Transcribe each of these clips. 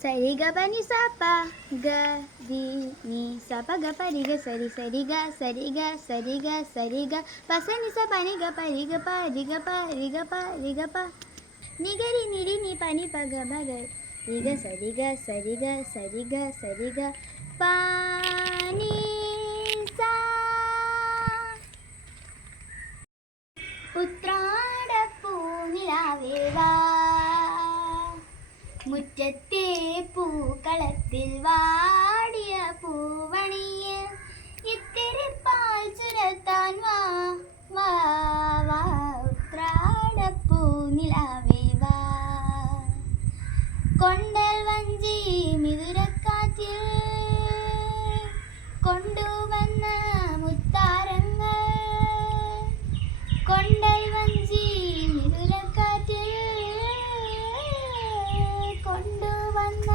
Sari ga pa ni sa pa ga ri ni sa pa ga pa ri ga sari ga pa sa ni sa pa ni ga pa ri ga pa ri ga pa ri ga pa ri ga pa ni ga ri ni pa ni pa ga ri ga sari ga pa ni sa. ഉത്രാടപ്പൂനിലാവേ വാ, മുറ്റത്തെ പൂക്കളത്തിൽ വാടിയ പൂവണിയിൽ ഇത്തിരി പാൽ ചുരത്താൻ വാ വാ വാ. ഉത്രാടപ്പൂനിലാവേ വാ, കൊണ്ടൽ വഞ്ചി മിഥുനക്കാറ്റിൽ കൊണ്ടുവന്ന മുത്താരങ്ങൾ, കൊണ്ടൽ വഞ്ചി മിഥുനക്കാറ്റിൽ കൊണ്ടുവന്ന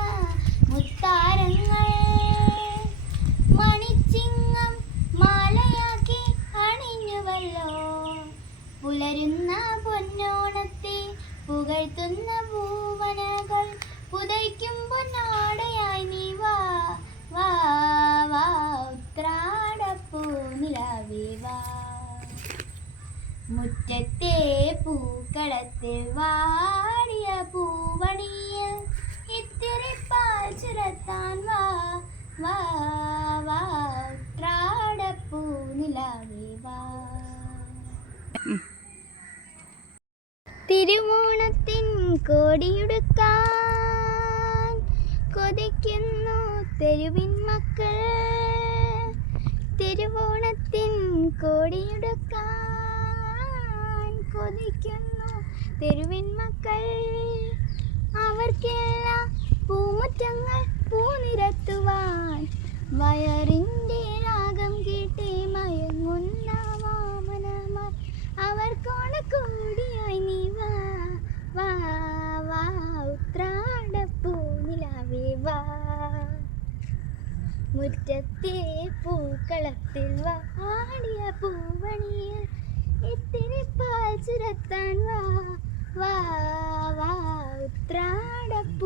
മുത്താരങ്ങൾ, മണിച്ചിങ്ങം മാലയാക്കി അണിഞ്ഞുവല്ലോ പുലരുന്ന പൊന്നോണത്തെ പുകഴ്ത്തുന്ന പൂവനകൾ പുതയ്ക്കും പൊന്നാടയായി നീ വാ വാ വാ. ഉത്രാടപ്പൂനിലാവേ വാ, മുറ്റത്തെ പൂക്കളത്തിൽ വാടിയ പൂവണിയിൽ ഇത്തിരി പാൽ ചുരത്താൻ വാ വാ വാ. ഉത്രാടപ്പൂനിലാവേ വാ. തിരുവോണത്തിൻ കോടിയുടുക്കാൻ കൊതിക്കുന്നു തെരുവിൻ മക്കൾ, തിരുവോണത്തിൻ കോടിയുടുക്കാൻ കൊതിക്കുന്നു തെരുവിൻ മക്കൾ. അവർക്കെല്ലാം പൂമുറ്റങ്ങൾ പൂനിരത്തുവാൻ വയറിൻ്റെ രാഗം കേട്ടേ മയങ്ങുന്ന വാമനമാർ, അവർക്കോണക്കോടിയായി നീ വാ വാ വാ. ഉത്രാടപ്പൂനിലാവേ വാ, മുറ്റത്തെ പൂക്കളത്തിൽ വാടിയ പൂവണിയിൽ ഇത്തിരി പാൽ ചുരത്താൻ വാ വാ വാ. ഉത്രാടപ്പൂനിലാവേ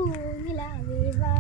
വാ.